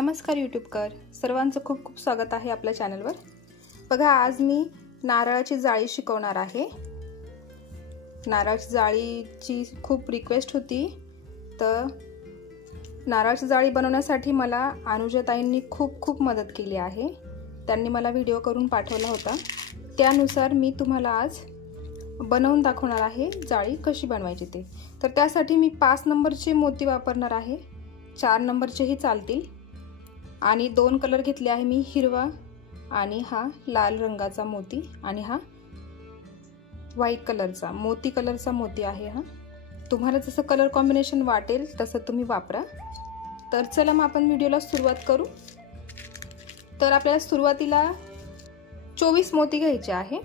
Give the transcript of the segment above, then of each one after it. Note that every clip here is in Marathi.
नमस्कार यूट्यूबकर सर्वांचं खूप खूप स्वागत आहे आपल्या चॅनलवर। बघा, आज मी नारळाची जाळी शिकवणार आहे। नारळाची जाळीची खूप रिक्वेस्ट होती, तर नारळाची जाळी बनवण्यासाठी मला अनुजाताईंनी खूप मदत केली आहे। त्यांनी मला व्हिडिओ करून पाठवला होता, त्यानुसार मी तुम्हाला आज बनवून दाखवणार आहे जाळी कशी बनवायची ते। तर त्यासाठी मी 5 नंबरचे मोती वापरणार आहे, 4 नंबरचेही चालतील। आणि 2 कलर घेतले आहे मी, हिरवा आणि हा लाल रंगाचा मोती आणि हा व्हाईट कलरचा मोती कलरचा मोती आहे। हा तुम्हाला जसं कलर कॉम्बिनेशन वाटेल तसं तुम्ही वापरा। तर चला मग आपण व्हिडिओला सुरुवात करू। तर आपल्याला सुरुवातीला 24 मोती घ्यायचे आहे।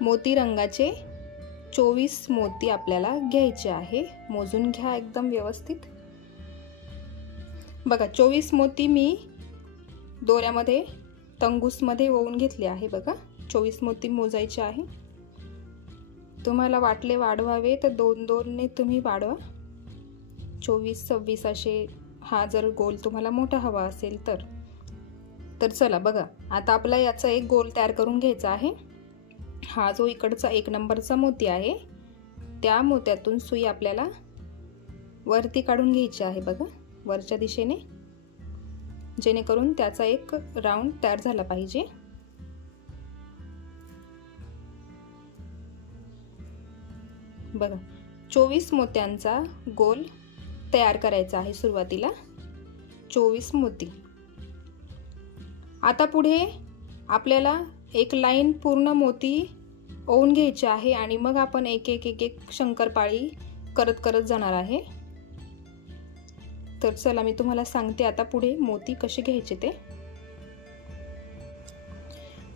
मोती रंगाचे 24 मोती आपल्याला घ्यायचे आहे। मोजून घ्या एकदम व्यवस्थित। बघा, 24 मोती मी दोऱ्यामध्ये तंगूसमध्ये ओवून घेतले आहे। बघा, 24 मोती मोजायचे आहे। तुम्हाला वाटले वाढवावे तर 2-2 ने तुम्ही वाढवा, 24-26 असे। हा जर गोल तुम्हाला मोठा हवा असेल तर चला बघा, आता आपल्याला याचा एक गोल तयार करून घ्यायचा आहे। हा जो इकडचा 1 नंबरचा मोती आहे, त्या मोत्यातून सुई आपल्याला वरती काढून घ्यायची आहे। बघा, वरच्या दिशेने, जेणेकरून त्याचा एक राऊंड तयार झाला पाहिजे। बघा, 24 मोत्यांचा गोल तयार करायचा आहे सुरुवातीला, 24 मोती। आता पुढे आपल्याला एक लाईन पूर्ण मोती ओवून घ्यायचे आहे आणि मग आपण एक एक शंकरपाळी करत जाणार आहे। तर चला मी तुम्हाला सांगते आता पुढे मोती कसे घ्यायचे ते।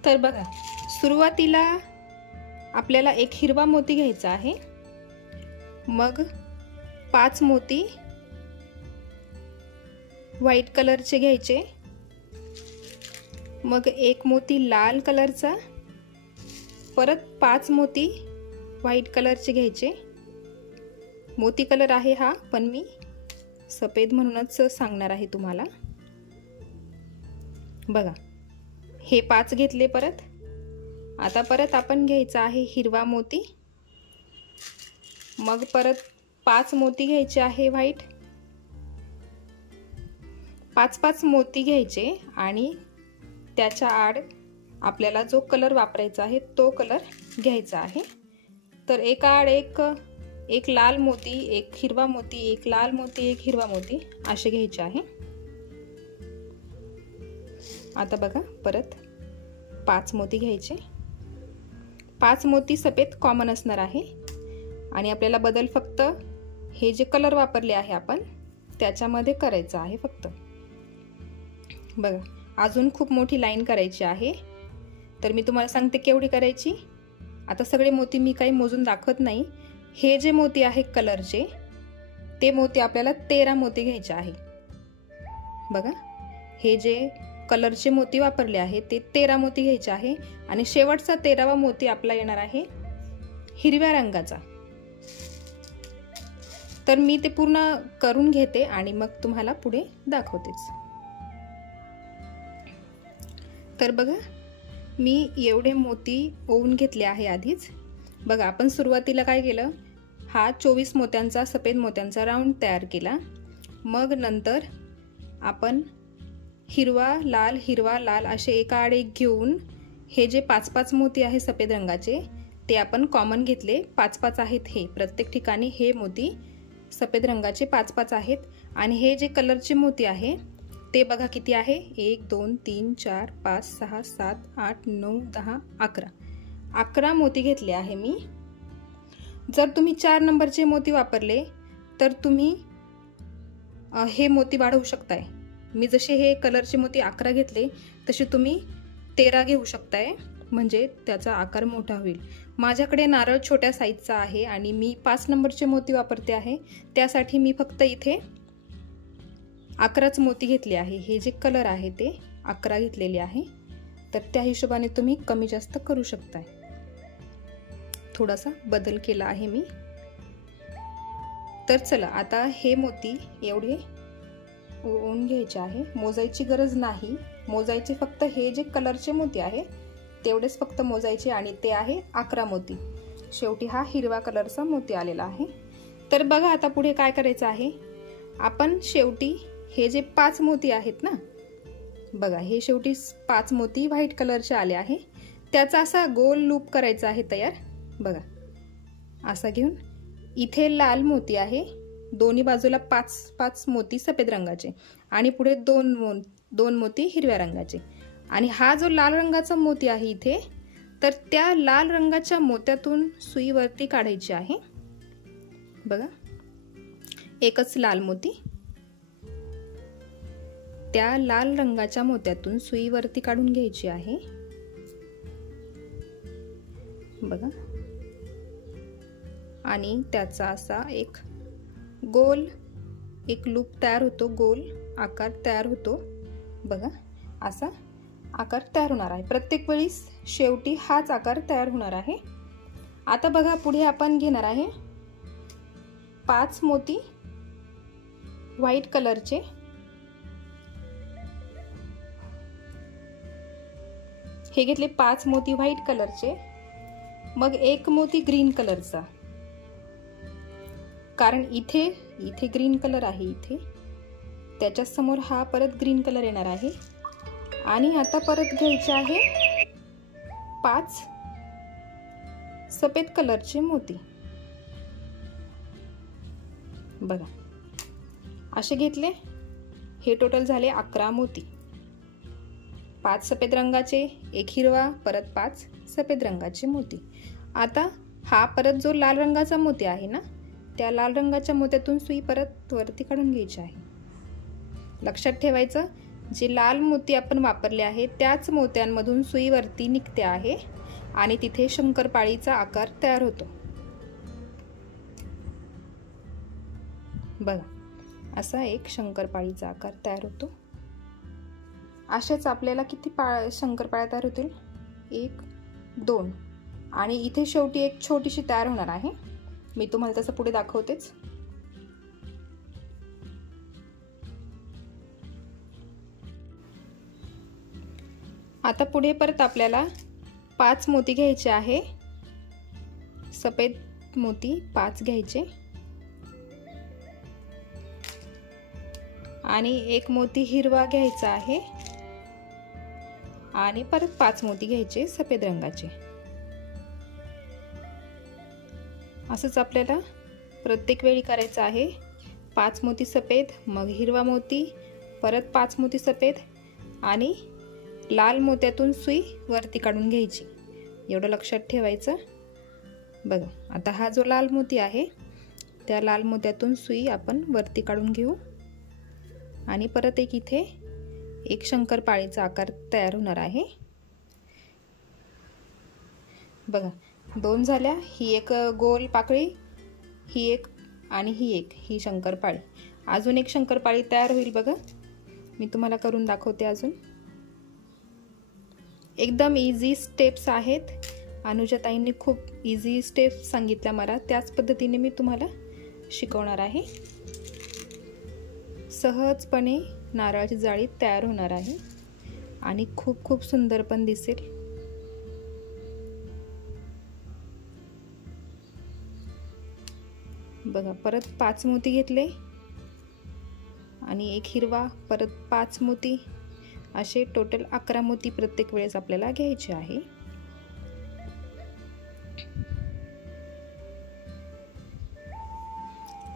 तर बघा, सुरुवातीला आपल्याला एक हिरवा मोती घ्यायचा आहे, मग 5 मोती व्हाईट कलरचे घ्यायचे, मग 1 मोती लाल कलरचा, परत 5 मोती व्हाईट कलरचे घ्यायचे। मोती कलर आहे हा, पण मी सफेद म्हणूनच सांगणार आहे तुम्हाला। बघा, हे 5 घेतले परत। आता परत आपण घ्यायचा आहे हिरवा मोती, मग परत 5 मोती घ्यायचे आहे व्हाईट। 5-5 मोती घ्यायचे आणि त्याच्या आड आपल्याला जो कलर वापरायचा आहे तो कलर घ्यायचा आहे। तर एका आड एक लाल मोती, एक हिरवा मोती, एक लाल मोती, एक हिरवा मोती असे घ्यायचे आहे। आता बघा, परत 5 मोती घ्यायचे। 5 मोती सफेद कॉमन असणार आहे आणि आपल्याला बदल फक्त हे जे कलर वापरले आहे आपण त्याच्यामध्ये करायचा आहे फक्त। बघा, अजून खूप मोठी लाईन करायची आहे, तर मी तुम्हाला सांगते केवढी करायची। आता सगळे मोती मी काही मोजून दाखवत नाही। हे जे मोती आहे कलरचे, ते मोती आपल्याला 13 मोती घ्यायचे आहे। बघा, हे जे कलरचे मोती वापरले आहे ते 13 मोती घ्यायचे आहे आणि शेवटचा 13वा मोती आपला येणार आहे हिरव्या रंगाचा। तर मी ते पूर्ण करून घेते आणि मग तुम्हाला पुढे दाखवतेच। तर बघा, मी एवढे मोती ओवून घेतले आहे आधीच। बघा, आपण सुरुवातीला काय केलं, हा 24 मोत्यांचा सफेद मोत्यांचा राऊंड तयार केला। मग नंतर आपण हिरवा लाल असे एका आड एक घेऊन हे जे 5-5 मोती आहे सफेद रंगाचे ते आपण कॉमन घेतले। 5-5 आहेत, हे प्रत्येक ठिकाणी हे मोती सफेद रंगाचे 5-5 आहेत। आणि हे जे कलरचे मोती आहे ते बघा किती आहे, 1 2 3 4 5 6 7 8 9 10 11 11 मोती घेतले आहे मी। जर तुम्ही 4 नंबरचे मोती वापरले तर तुम्ही हे मोती वाढवू शकताय। मी जसे हे कलरचे मोती 11 घेतले तसे तुम्ही 13 घेऊ शकताय, म्हणजे त्याचा आकार मोठा होईल। माझ्याकडे नारळ छोट्या साईजचा आहे आणि मी 5 नंबरचे मोती वापरते आहे, त्यासाठी मी फक्त इथे 11च मोती घेतले आहे। हे जे कलर आहे ते 11 घेतलेले आहे, तर त्या हिशोबाने तुम्ही कमी जास्त करू शकताय। थोडासा बदल केला आहे मी। तर चला आता हे मोती एवढे ओवून घ्यायचे आहे. मोजायची गरज नाही. मोजायचे फक्त हे जे कलरचे मोती आहे तेवढेच फक्त मोजायचे आणि ते आहे 11 मोती. शेवटी हा हिरवा कलरचा मोती आलेला आहे. तर बघा आता पुढे काय करायचं आहे. आपण शेवटी हे जे 5 मोती आहेत ना, बघा हे शेवटी 5 मोती व्हाईट कलरचे आले आहे. त्याचा असा गोल लूप करायचा आहे तयार. बघा असा घेऊन इथे लाल मोती आहे, दोन्ही बाजूला 5 मोती सफेद रंगाचे आणि पुढे दोन मोती हिरव्या रंगाचे. आणि हा जो लाल रंगाचा मोती आहे इथे, तर त्या लाल रंगाच्या मोत्यातून सुई वरती काढायची आहे. बघा एकच लाल मोती, त्या लाल रंगाच्या मोत्यातून सुई वरती काढून घ्यायची आहे. बघा आणि त्याचा असा एक गोल एक लूप तयार होतो, गोल आकार तयार होतो. बघा असा आकार तयार होणार आहे. प्रत्येक वेळी शेवटी हाच आकार तयार होणार आहे. आता बघा पुढे आपण घेणार आहे 5 मोती व्हाईट कलरचे. हे घेतले 5 मोती व्हाईट कलरचे. मग एक मोती ग्रीन कलरचा, कारण इथे ग्रीन कलर आहे, इथे त्याच्या समोर हा परत ग्रीन कलर येणार आहे. आणि आता परत घ्यायचे आहे 5 सफेद कलरचे मोती. बघा असे घेतले. हे टोटल झाले 11 मोती. 5 सफेद रंगाचे, एक हिरवा, परत 5 सफेद रंगाचे मोती. आता हा परत जो लाल रंगाचा मोती आहे ना, त्या लाल रंगाच्या मोत्यातून सुई परत वरती काढून घ्यायची आहे. लक्षात ठेवायचं, जे लाल मोती आपण वापरले आहे त्याच मोत्यांमधून सुई वरती निघते आहे आणि तिथे शंकरपाळीचा आकार तयार होतो. बघा असा एक शंकरपाळीचा आकार तयार होतो. अशाच आपल्याला किती शंकरपाळ्या तयार होतील? 1 2 आणि इथे शेवटी एक छोटीशी तयार होणार आहे. मी तुम्हाला तसं पुढे दाखवतेच. आता पुढे परत आपल्याला 5 मोती घ्यायचे आहे. सफेद मोती 5 घ्यायचे आणि एक मोती हिरवा घ्यायचा आहे आणि परत 5 मोती घ्यायचे सफेद रंगाचे. असंच आपल्याला प्रत्येक वेळी करायचं आहे. 5 मोती सफेद, मग हिरवा मोती, परत 5 मोती सफेद आणि लाल मोत्यातून सुई वरती काढून घ्यायची. एवढं लक्षात ठेवायचं. बघा आता हा जो लाल मोती आहे त्या लाल मोत्यातून सुई आपण वरती काढून घेऊ आणि परत एक इथे एक शंकरपाळीचा आकार तयार होणार आहे. बघा 2 झाल्या. ही एक गोल पाकळी, ही एक आणि ही शंकरपाळी. अजून एक शंकरपाळी तयार होईल. बघा मी तुम्हाला करून दाखवते. अजून एकदम इझी स्टेप्स आहेत. अनुजाताईंनी खूप इझी स्टेप्स सांगितल्या मला, त्याच पद्धतीने मी तुम्हाला शिकवणार आहे. सहजपणे नारळाची जाळी तयार होणार आहे आणि खूप खूप सुंदर पण दिसेल. बघा परत 5 मोती घेतले आणि एक हिरवा, परत 5 मोती, असे टोटल 11 मोती प्रत्येक वेळेस आपल्याला घ्यायचे आहे.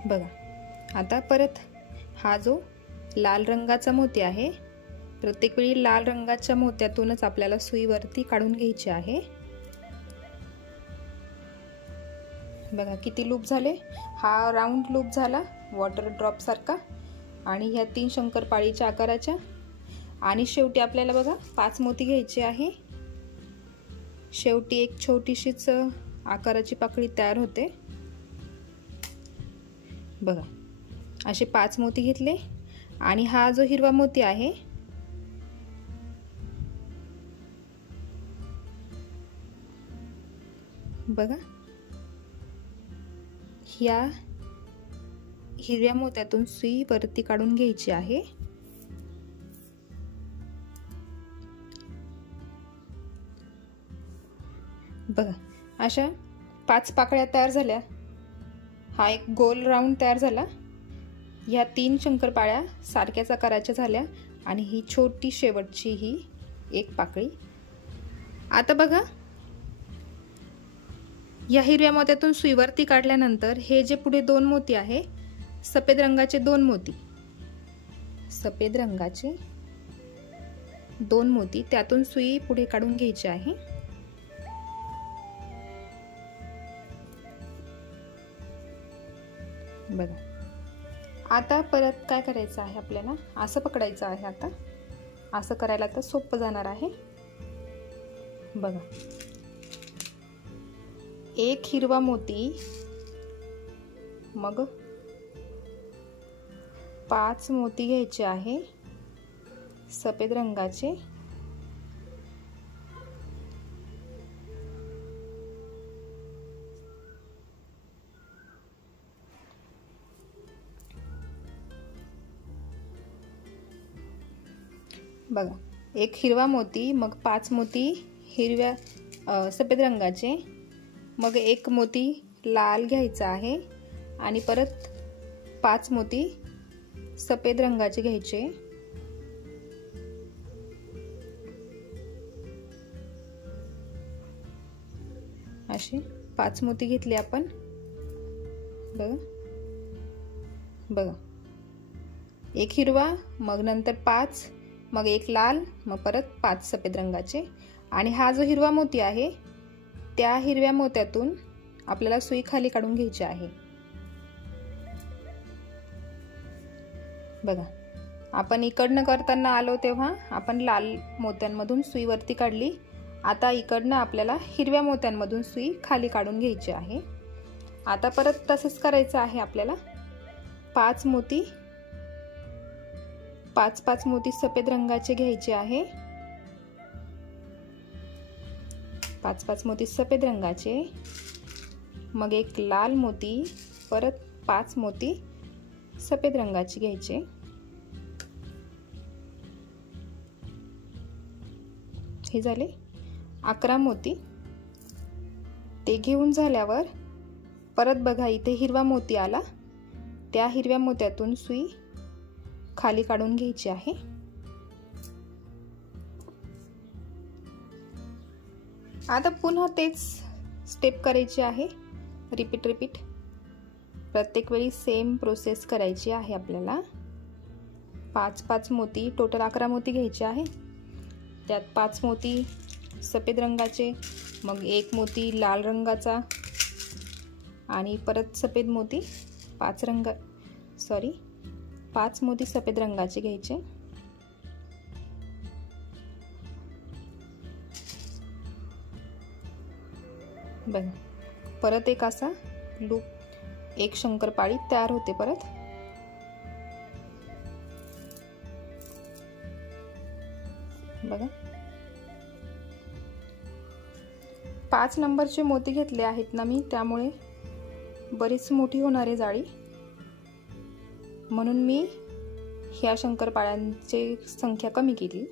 बघा आता परत हा जो लाल रंगाचा मोती आहे, प्रत्येक वेळी लाल रंगाच्या मोत्यातूनच आपल्याला सुई वरती काढून घ्यायची आहे. बघा किती लूप झाले. हा राऊंड लूप झाला वॉटर ड्रॉप सारखा आणि ह्या 3 शंकरपाळीच्या आकाराच्या. आणि शेवटी आपल्याला बघा 5 मोती घ्यायचे आहे. शेवटी एक छोटीशीच आकाराची पाकळी तयार होते. बघा असे 5 मोती घेतले आणि हा जो हिरवा मोती आहे बघा, ह्या हिरव्या मोत्यातून सुई वरती काढून घ्यायची आहे। बघा अशा 5 पाकळ्या तयार झाल्या। हा एक गोल राऊंड तयार झाला। ह्या 3 शंकरपाळ्या सारख्याच आकाराच्या झाल्या आणि ही छोटी शेवटची ही एक पाकळी। आता बघा या हिरव्या मोत्यातून सुई वरती काढल्यानंतर हे जे पुढे 2 मोती आहे, सफेद रंगाचे 2 मोती, सफेद रंगाचे 2 मोती, त्यातून सुई पुढे काढून घ्यायची आहे। बघा आता परत काय करायचं आहे आपल्याला, असं पकडायचं आहे। आता असं करायला तर सोपं जाणार आहे। बघा एक हिरवा मोती, मग 5 मोती घ्यायचे आहे सफेद रंगाचे, बघा एक हिरवा मोती, मग 5 मोती हिरव्या सफेद रंगाचे, मग 1 मोती लाल घ्यायचा आहे आणि परत 5 मोती सफेद रंगाचे घ्यायचे। असे 5 मोती घेतले आपण। बघा बघा एक हिरवा, मग नंतर 5, मग 1 लाल, मग परत 5 सफेद रंगाचे। आणि हा जो हिरवा मोती आहे त्या हिरव्या मोत्यातून आपल्याला सुई खाली काढून घ्यायची आहे। बघा आपण इकडनं करताना आलो तेव्हा आपण लाल मोत्यांमधून सुई वरती काढली। आता इकडनं आपल्याला हिरव्या मोत्यांमधून सुई खाली काढून घ्यायची आहे। आता परत तसंच करायचं आहे आपल्याला। 5 मोती, 5 मोती सफेद रंगाचे घ्यायचे आहे, 5 मोती सफेद रंगाचे, मग 1 लाल मोती, परत 5 मोती सफेद रंगाचे घ्यायचे। हे झाले 11 मोती। ते घेऊन झाल्यावर परत बघा इथे हिरवा मोती आला, त्या हिरव्या मोत्यातून सुई खाली काढून घ्यायची आहे। आता पुन्हा तेच स्टेप करायची आहे, रिपीट प्रत्येक वेळी सेम प्रोसेस करायची आहे आपल्याला। 5 मोती, टोटल 11 मोती घ्यायचे आहे। त्यात 5 मोती सफेद रंगाचे, मग 1 मोती लाल रंगाचा आणि परत सफेद मोती 5 मोती सफेद रंगाचे घ्यायचे। बघा परत एक असा लूप, एक शंकरपाळी तयार होते परत। बघा 5 नंबरचे मोती घेतले आहेत ना मी, त्यामुळे बरीच मोठी होणार आहे जाळी, म्हणून मी ह्या शंकरपाळ्यांची संख्या कमी केली।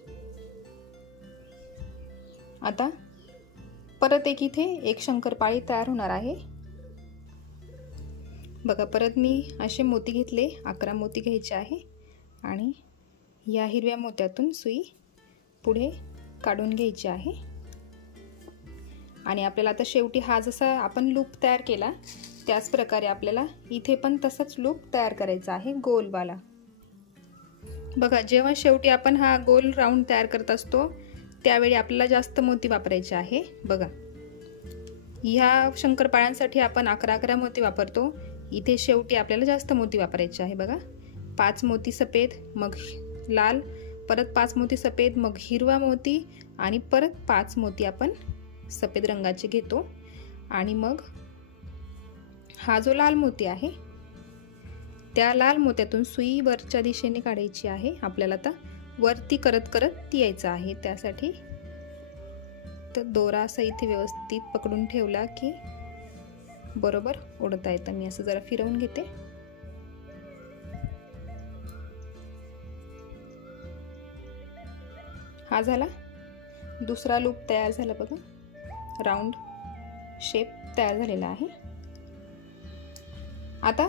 आता परत इथे एक शंकरपाळी तयार होणार आहे। बघा परत मी असे मोती घेतले, 11 मोती घ्यायचे आहे आणि या हिरव्या मोत्यातून सुई पुढे काढून घ्यायची आहे। आणि आपल्याला आता शेवटी हा जसा आपण लूप तयार केला त्याच प्रकारे आपल्याला इथे पण तसंच लूप तयार करायचा आहे गोलवाला। बघा जेव्हा शेवटी आपण हा गोल राऊंड तयार करत असतो त्यावेळी आपल्याला जास्त मोती वापरायचे आहे। बघा ह्या शंकरपाळ्यांसाठी आपण 11 मोती वापरतो, इथे शेवटी आपल्याला जास्त मोती वापरायचे आहे। बघा 5 मोती सफेद, मग लाल, परत 5 मोती सफेद, मग हिरवा मोती आणि परत 5 मोती आपण सफेद रंगाचे घेतो। आणि मग हा जो लाल मोती आहे त्या लाल मोत्यातून सुई वरच्या दिशेने काढायची आहे आपल्याला। आता वरती करत करत यायचं आहे, त्यासाठी तर दोरा असा इथे व्यवस्थित पकडून ठेवला की बरोबर ओढता येतं। मी असं जरा फिरवून घेते। हा झाला दुसरा लूप तयार झाला बघा, राऊंड शेप तयार झालेला आहे. आता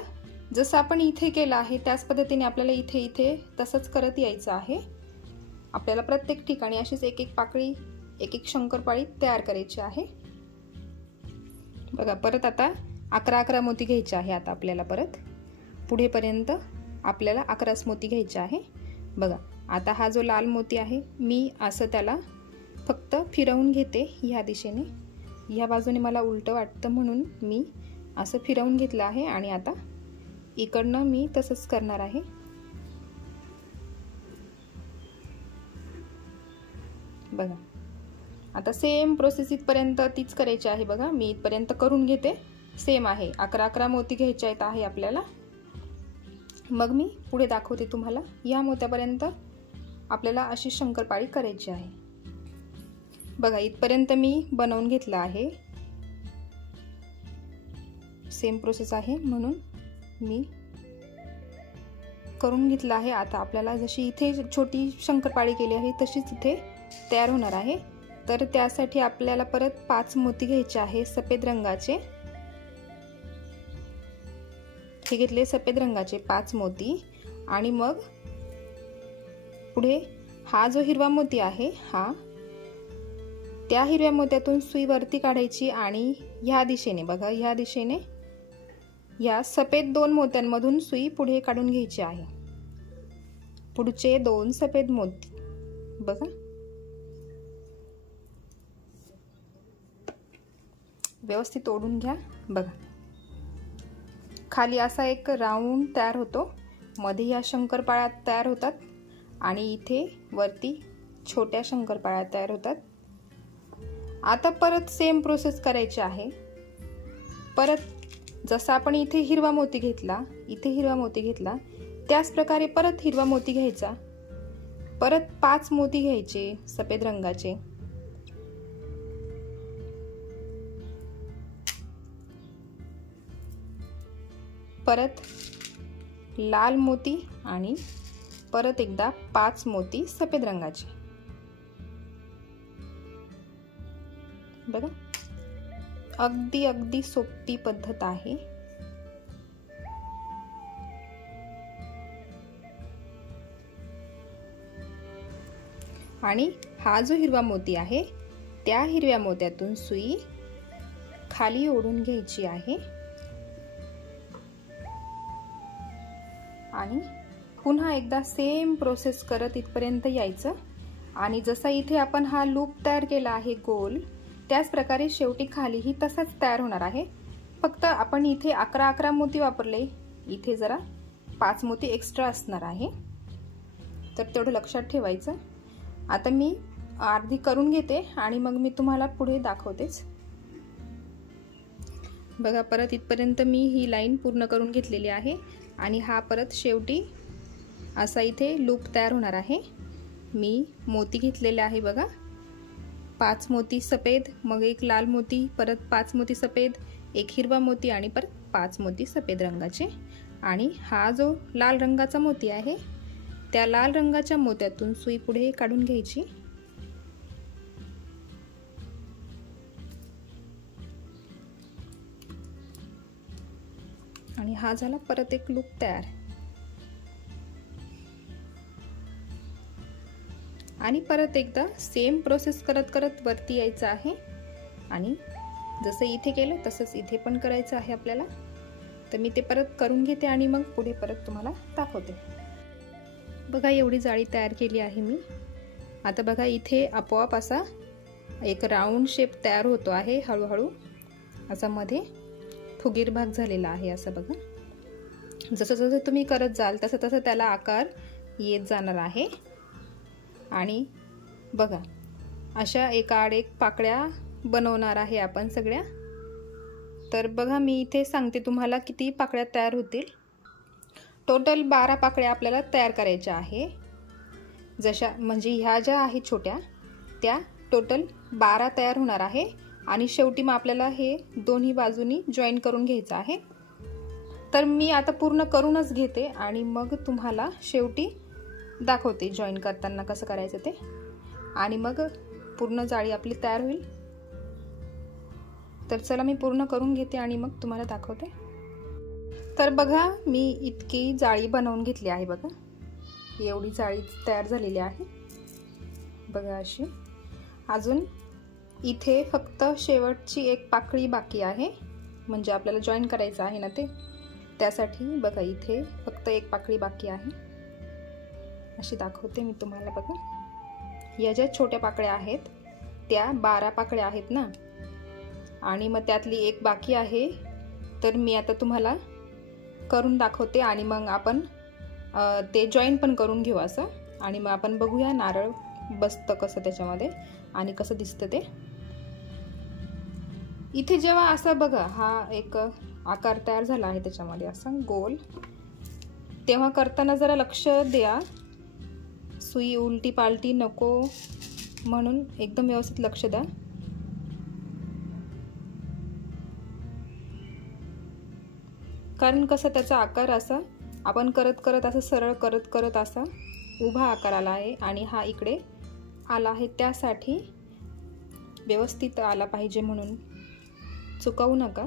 जसं आपण इथे केलं आहे त्याच पद्धतीने आपल्याला इथे तसंच करत यायचं आहे. आपल्याला प्रत्येक ठिकाणी अशीच एक एक पाकळी, एक एक शंकरपाळी तयार करायची आहे. बघा परत आता 11 मोती घ्यायचे आहे. आता आपल्याला परत पुढेपर्यंत आपल्याला 11 मोती घ्यायचे आहे. बघा आता हा जो लाल मोती आहे मी असं त्याला फक्त फिरवून घेते ह्या दिशेने. ह्या बाजूने मला उलटं वाटतं म्हणून मी असं फिरवून घेतलं आहे आणि आता इकडनं मी तसंच करणार आहे. बघा आता सेम प्रोसेस इथपर्यंत तीच करायची आहे. बघा मी इथपर्यंत करून घेते, सेम आहे. 11 मोती घ्यायचे आहेत आहे आपल्याला. मग मी पुढे दाखवते तुम्हाला. या मोत्यापर्यंत आपल्याला अशी शंकरपाळी करायची आहे. बघा इथपर्यंत मी बनवून घेतलं आहे. सेम प्रोसेस आहे म्हणून मी करून घेतलं आहे. आता आपल्याला जशी इथे छोटी शंकरपाळी केली आहे तशीच इथे तयार होणार आहे. तर त्यासाठी आपल्याला परत 5 मोती घ्यायचे आहे सफेद रंगाचे. हे घेतले सफेद रंगाचे 5 मोती आणि मग पुढे हा जो हिरवा मोती आहे हा, त्या हिरव्या मोत्यातून सुई वरती काढायची आणि ह्या दिशेने बघा, ह्या दिशेने या सफेद 2 मोत्यांमधून सुई पुढे काढून घ्यायची आहे. पुढचे 2 सफेद मोती बघा, व्यवस्थित ओढून घ्या. बघा खाली असा एक राऊंड तयार होतो, मध्ये या शंकरपाळ्या तयार होतात आणि इथे वरती छोट्या शंकरपाळ्या तयार होतात. आता परत सेम प्रोसेस करायची आहे. परत जसं आपण इथे हिरवा मोती घेतला, इथे हिरवा मोती घेतला, त्याच प्रकारे परत हिरवा मोती घ्यायचा. परत 5 मोती घ्यायचे सफेद रंगाचे. परत लाल मोती आणि परत एकदा 5 मोती सफेद रंगाचे. बघा अगदी सोपी पद्धत आहे. आणि हा जो हिरवा मोती आहे त्या हिरव्या मोत्यातून सुई खाली ओढून घ्यायची आहे आणि पुन्हा एकदा सेम प्रोसेस करत इथपर्यंत यायचं. आणि जसा इथे आपण हा लूप तयार केला आहे गोल, त्याच प्रकारे शेवटी खालीही तसाच तयार होणार आहे. फक्त आपण इथे 11 मोती वापरले, इथे जरा 5 मोती एक्स्ट्रा असणार आहे, तर तेवढं लक्षात ठेवायचं. आता मी अर्धी करून घेते आणि मग मी तुम्हाला पुढे दाखवतेच. बघा परत इथपर्यंत मी ही लाईन पूर्ण करून घेतलेली आहे आणि हा परत शेवटी असा इथे लूप तयार होणार आहे. मी मोती घेतलेले आहे बघा, 5 मोती सफेद, मग एक लाल मोती, परत 5 मोती सफेद, एक हिरवा मोती आणि परत 5 मोती सफेद रंगाचे. आणि हा जो लाल रंगाचा मोती आहे त्या लाल रंगाच्या मोत्यातून सुई पुढे काढून घ्यायची. आणि हा झाला परत एक लूप तयार. आणि परत एकदा सेम प्रोसेस करत करत वरती यायचं आहे आणि जसं इथे केलं तसंच इथे पण करायचं आहे आपल्याला. तर मी ते परत करून घेते आणि मग पुढे परत तुम्हाला दाखवते. बघा एवढी जाळी तयार केली आहे मी. आता बघा इथे आपोआप असा एक राऊंड शेप तयार होतो आहे हळूहळू. असा मध्ये फुगीर भाग झालेला आहे असं बघा. जसं जसं तुम्ही करत जाल तसं तसं त्याला आकार येत जाणार आहे. आणि बघा अशा एकाआड एक पाकळ्या बनवणार आहे आपण सगळ्या. तर बघा मी इथे सांगते तुम्हाला किती पाकळ्या तयार होतील. टोटल 12 पाकळ्या आपल्याला तयार करायच्या आहे. जशा म्हणजे ह्या ज्या आहेत छोट्या त्या टोटल 12 तयार होणार आहे. आणि शेवटी मग आपल्याला हे दोन्ही बाजूनी जॉईन करून घ्यायचं आहे. तर मी आता पूर्ण करूनच घेते आणि मग तुम्हाला शेवटी दाखवते जॉईन करताना कसं करायचं ते. आणि मग पूर्ण जाळी आपली तयार होईल। तर चला मी पूर्ण करून घेते आणि मग तुम्हाला दाखवते। तर बघा मी इतकी जाळी बनवून घेतली आहे। बघा एवढी जाळी तयार झालेली आहे बघा अशी। अजून इथे फक्त शेवटची एक पाकळी बाकी आहे, म्हणजे आपल्याला जॉईन करायचं आहे ना ते, त्यासाठी बघा इथे फक्त एक पाकळी बाकी आहे। अशी दाखवते मी तुम्हाला। बघा या ज्या छोट्या पाकळ्या आहेत त्या 12 पाकळ्या आहेत ना, आणि मग त्यातली एक बाकी आहे। तर मी आता तुम्हाला करून दाखवते आणि मग आपण ते जॉईन पण करून घेऊ असं, आणि मग आपण बघूया नारळ बसतं कसं त्याच्यामध्ये आणि कसं दिसतं ते। इथे जेव्हा असं बघा हा एक आकार तयार झाला आहे त्याच्यामध्ये असं गोल, तेव्हा करताना जरा लक्ष द्या, सुई उलटी पालटी नको, म्हणून एकदम व्यवस्थित लक्ष द्या। कारण कसं त्याचा आकार असा आपण करत करत असं सरळ करत करत असा उभा आकार आला आहे, आणि हा इकडे आला आहे, त्यासाठी व्यवस्थित आला पाहिजे, म्हणून चुकवू नका।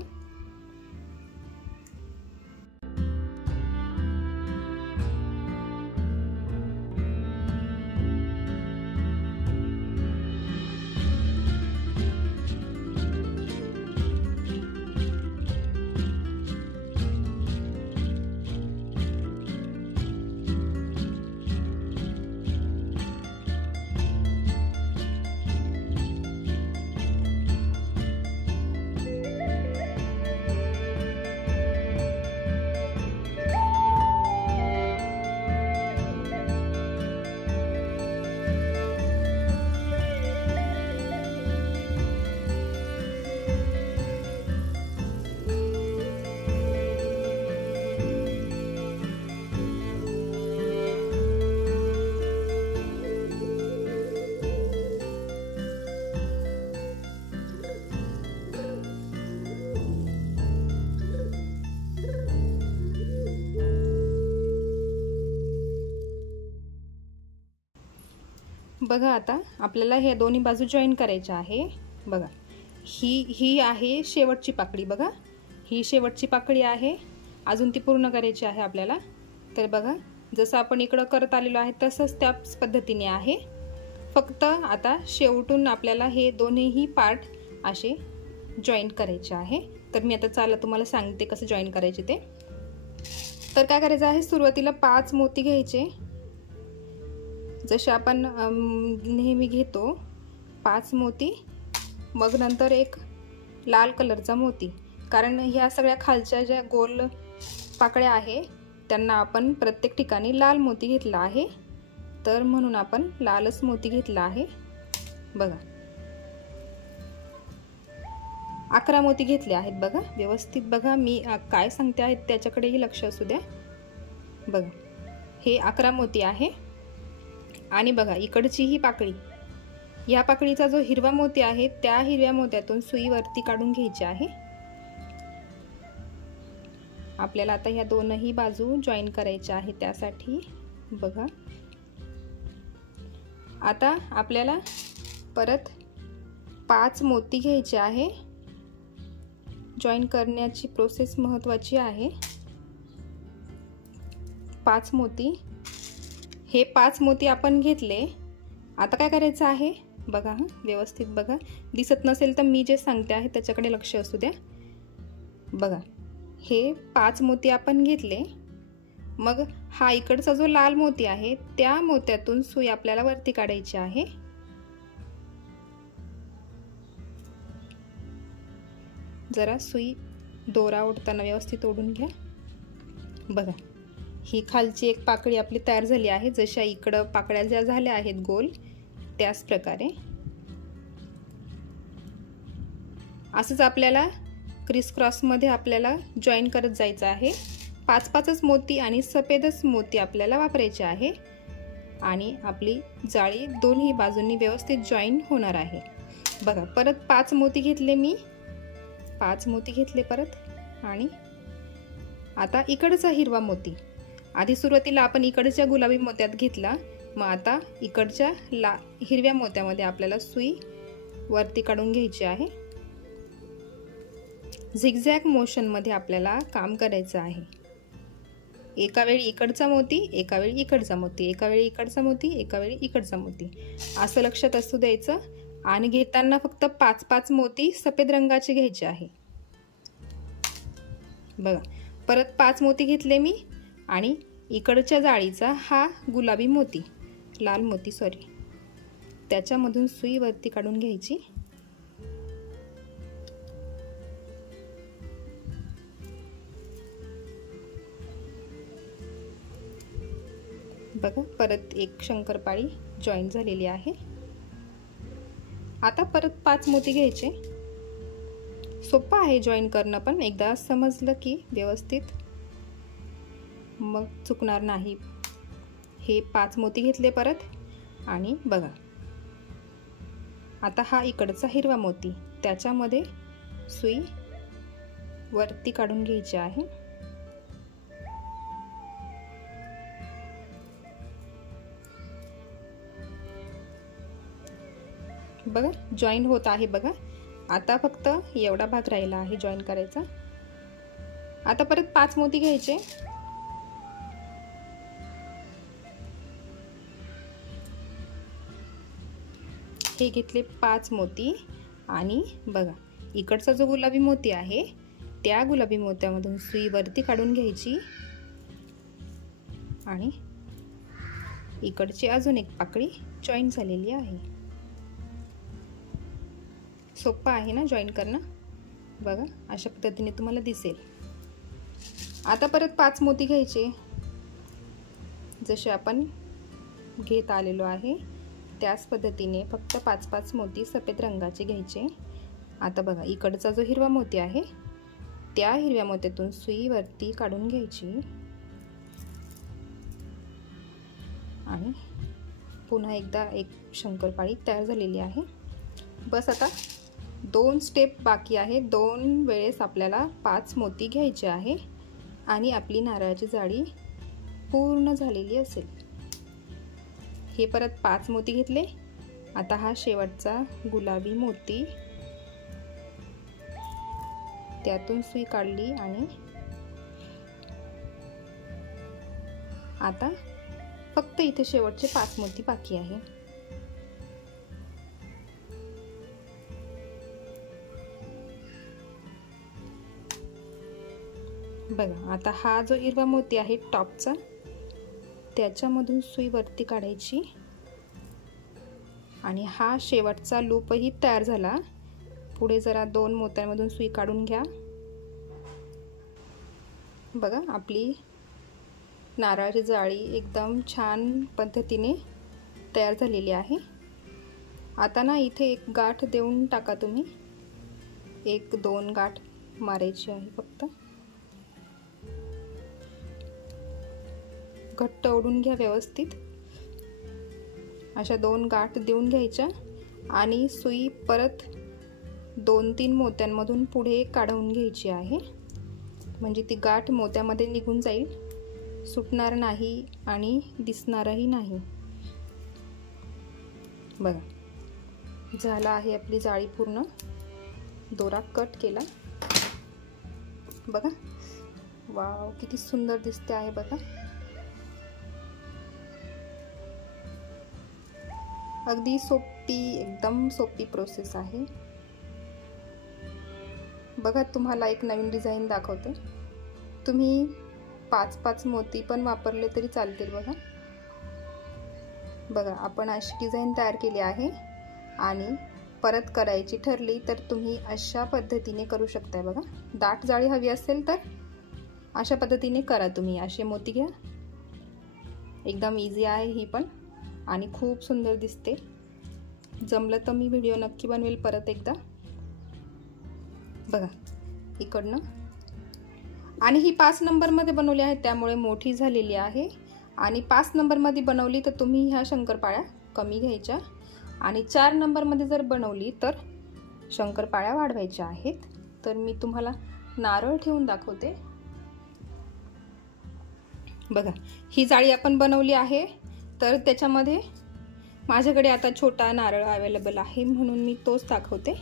बघा आता आपल्याला हे दोन्ही बाजू जॉईन करायच्या आहे। बघा ही आहे शेवटची पाकळी। बघा ही शेवटची पाकळी आहे, अजून ती पूर्ण करायची आहे आपल्याला। तर बघा जसं आपण इकडं करत आलेलो आहे तसंच त्याच पद्धतीने आहे, फक्त आता शेवटून आपल्याला हे दोन्हीही पार्ट असे जॉईन करायचे आहे। तर मी आता चला तुम्हाला सांगते कसं जॉईन करायचे ते। तर काय करायचं आहे, सुरुवातीला 5 मोती घ्यायचे, जसे आपण नेहमी घेतो 5 मोती, मग नंतर एक लाल कलरचा मोती, कारण ह्या सगळ्या खालच्या ज्या गोल पाकळ्या आहे त्यांना आपण प्रत्येक ठिकाणी लाल मोती घेतला आहे, तर म्हणून आपण लालच मोती घेतला आहे। बघा 11 मोती घेतले आहेत। बघा व्यवस्थित बघा, मी काय सांगते आहे त्याच्याकडेही लक्ष असू द्या। बघा हे 11 मोती आहे, आणि बघा इकडची ही पाकळी, या पाकळीचा जो हिरवा मोती आहे त्या हिरव्या मोत्यातून सुई वरती काढून घ्यायची आहे आपल्याला। आता ह्या दोनही बाजू जॉईन करायच्या आहे त्यासाठी। बघा आता आपल्याला परत 5 मोती घ्यायचे आहे। जॉईन करण्याची प्रोसेस महत्त्वाची आहे। 5 मोती, हे 5 मोती आपण घेतले। आता काय करायचं आहे बघा, व्यवस्थित बघा, दिसत नसेल तर मी जे सांगते आहे त्याच्याकडे लक्ष असू द्या। बघा हे 5 मोती आपण घेतले, मग हा इकडचा जो लाल मोती आहे त्या मोत्यातून सुई आपल्याला वरती काढायची आहे। जरा सुई दोरा ओढताना व्यवस्थित ओढून घ्या। बघा ही खालची एक पाकळी आपली तयार झाली आहे, जशा इकडं पाकळ्या ज्या झाल्या आहेत गोल त्याच प्रकारे असंच आपल्याला क्रिस क्रॉस मध्ये आपल्याला जॉईन करत जायचं आहे। 5-5च मोती आणि सफेदच मोती आपल्याला वापरायचे आहे, आणि आपली जाळी दोन्ही बाजूंनी व्यवस्थित जॉईन होणार आहे। बघा परत 5 मोती घेतले मी, 5 मोती घेतले परत, आणि आता इकडचा हिरवा मोती, आधी सुरुवातीला आपण इकडच्या गुलाबी मोत्यात घेतला, मग आता इकडच्या हिरव्या मोत्यामध्ये आपल्याला सुई वरती काढून घ्यायची आहे. झिगझॅग मोशन मध्ये आपल्याला काम करायचं आहे. एका वेळी इकडचा मोती, एका वेळी इकडचा मोती, एका वेळी इकडचा मोती, एका वेळी इकडचा मोती, असं लक्षात असू द्यायचं. आणि घेताना फक्त 5-5 मोती सफेद रंगाचे घ्यायचे आहे. बघा, परत 5 मोती घेतले मी आणि इकडच्या जाळीचा हा गुलाबी मोती, लाल मोती सॉरी, त्याच्यामधून सुई वरती काढून घ्यायची. बघा, परत एक शंकरपाळी जॉईन झालेली आहे. आता परत 5 मोती घ्यायचे. सोपं आहे जॉईन करणं, पण एकदा समजलं की व्यवस्थित मग चुकणार नाही. हे 5 मोती घेतले परत आणि बघा, आता हा इकडचा हिरवा मोती, त्याच्यामध्ये सुई वरती काढून घ्यायची आहे. बघा, जॉईन होत आहे. बघा, आता फक्त एवढा भाग राहिला आहे जॉईन करायचा. आता परत 5 मोती घ्यायचे. हे घेतले 5 मोती आणि बघा, इकडचा जो गुलाबी मोती आहे त्या गुलाबी मोत्यामधून सुई वरती काढून घ्यायची आणि इकडची अजून एक पाकळी जॉईन झालेली आहे. सोपं आहे ना जॉईन करणं. बघा, अशा पद्धतीने तुम्हाला दिसेल. आता परत 5 मोती घ्यायचे, जसे आपण घेत आलेलो आहे त्याच पद्धतीने फक्त 5-5 मोती सफेद रंगाचे घ्यायचे. आता बघा, इकडचा जो हिरवा मोती आहे त्या हिरव्या मोत्यातून सुई वरती काढून घ्यायची आणि पुन्हा एकदा एक शंकरपाळी तयार झालेली आहे. बस, आता 2 स्टेप बाकी आहे. 2 वेळेस आपल्याला 5 मोती घ्यायचे आहे आणि आपली नारळाची जाळी पूर्ण झालेली असेल. हे परत 5 मोती घेतले. आता हा शेवटचा गुलाबी मोती, त्यातून सुई काढली आणि आता फक्त इथे शेवटचे 5 मोती बाकी आहे. बघा, आता हा जो हिरवा मोती आहे टॉपचा, त्याच्यामधून सुई वरती काढायची आणि हा शेवटचा लूपही तयार झाला. पुढे जरा 2 मोत्यांमधून सुई काढून घ्या. बघा, आपली नारळाची जाळी एकदम छान पद्धतीने तयार झालेली आहे. आता ना इथे एक गाठ देऊन टाका तुम्ही. 1-2 गाठ मारायची आहे फक्त. घट्ट ओढून घ्या व्यवस्थित. अशा 2 गाठ देऊन घ्यायच्या आणि सुई परत 2-3 मोत्यांमधून पुढे काढून घ्यायची आहे. म्हणजे ती गाठ मोत्यामध्ये निघून जाईल, सुटणार नाही आणि दिसणारही नाही. बघा, झाला आहे आपली जाळी पूर्ण. दोरा कट केला. बघा, वाव, किती सुंदर दिसते आहे. बघा, अगदी सोपी, एकदम सोपी प्रोसेस आहे. बघा, तुम्हाला एक नवीन डिझाईन दाखवते. तुम्ही 5-5 मोती पण वापरले तरी चालतील. बघा बघा, आपण अशी डिझाईन तयार केली आहे आणि परत करायची ठरली तर तुम्ही अशा पद्धतीने करू शकता. बघा, दाट जाळी हवी असेल तर अशा पद्धतीने करा तुम्ही. असे मोती घ्या. एकदम इझी आहे ही पण आणि खूप सुंदर दिसते. जमलं तर मी व्हिडिओ नक्की बनवेल परत एकदा. बघा, इकडनं. आणि ही 5 नंबरमध्ये बनवली आहे त्यामुळे मोठी झालेली आहे. आणि 5 नंबरमध्ये बनवली तर तुम्ही ह्या शंकरपाळ्या कमी घ्यायच्या आणि 4 नंबरमध्ये जर बनवली तर शंकरपाळ्या वाढवायच्या आहेत. तर मी तुम्हाला नारळ ठेवून दाखवते. बघा, ही जाळी आपण बनवली आहे तर त्याच्यामध्ये माझ्याकडे आता छोटा नारळ अवेलेबल आहे म्हणून मी तोच दाखवते.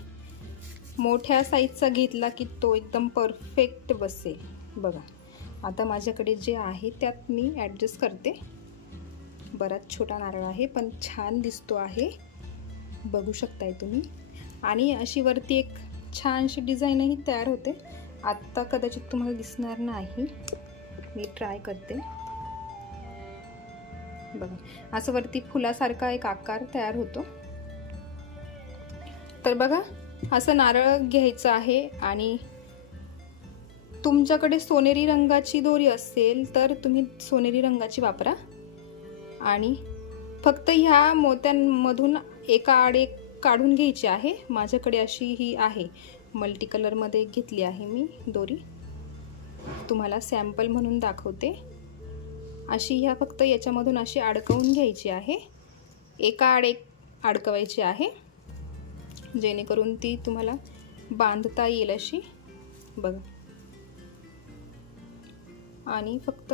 मोठ्या साईजचा घेतला की तो एकदम परफेक्ट बसेल. बघा आता माझ्याकडे जे आहे त्यात मी ॲडजस्ट करते. बराच छोटा नारळ आहे पण छान दिसतो आहे, बघू शकताय तुम्ही. आणि अशी वरती एक छानशी डिझाईनही तयार होते. आत्ता कदाचित तुम्हाला दिसणार नाही, मी ट्राय करते. बघा असं वरती फुलासारखा एक आकार तयार होतो. तर बघा असं नारळ घ्यायचं आहे आणि तुमच्याकडे सोनेरी रंगाची दोरी असेल तर तुम्ही सोनेरी रंगाची वापरा. आणि फक्त ह्या मोत्यांमधून एका आड एक काढून घ्यायची आहे. माझ्याकडे अशी ही आहे, मल्टी कलरमध्ये घेतली आहे मी दोरी, तुम्हाला सॅम्पल म्हणून दाखवते. अशी ह्या फक्त याच्यामधून अशी अडकवून घ्यायची आहे, एका आड एक अडकवायची आहे जेणेकरून ती तुम्हाला बांधता येईल अशी. बघा आणि फक्त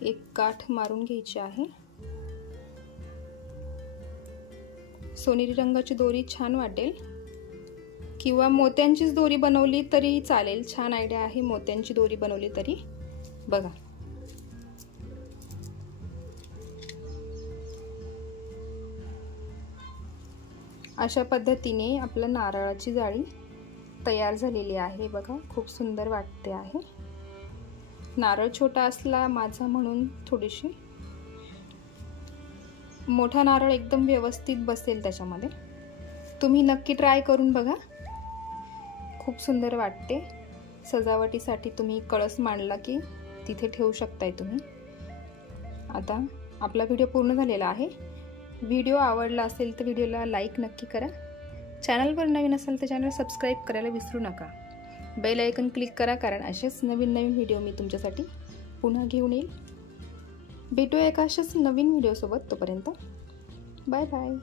एक गाठ मारून घ्यायची आहे. सोनेरी रंगाची दोरी छान वाटेल किंवा मोत्यांचीच दोरी बनवली तरी चालेल, छान आयडिया आहे मोत्यांची दोरी बनवली तरी. बघा अशा पद्धतीने आपलं नारळाची जाळी तयार झालेली आहे. बघा खूप सुंदर वाटते आहे. नारळ छोटा असला माझा म्हणून थोडीशी, मोठा नारळ एकदम व्यवस्थित बसेल त्याच्यामध्ये. तुम्ही नक्की ट्राय करून बघा, खूप सुंदर वाटते. सजावटीसाठी तुम्ही कळस मांडला की तिथे ठेवू शकताय तुम्ही. आता आपला व्हिडिओ पूर्ण झालेला आहे. व्हिडिओ आवडला असेल तर व्हिडिओला लाईक नक्की करा. चॅनलवर नवीन असाल तर चॅनल सबस्क्राईब करायला विसरू नका. बेल आयकन क्लिक करा कारण असेच नवीन नवीन व्हिडिओ मी तुमच्यासाठी पुन्हा घेऊन येईल. भेटूया एका अशाच नवीन व्हिडिओसोबत. तोपर्यंत बाय बाय.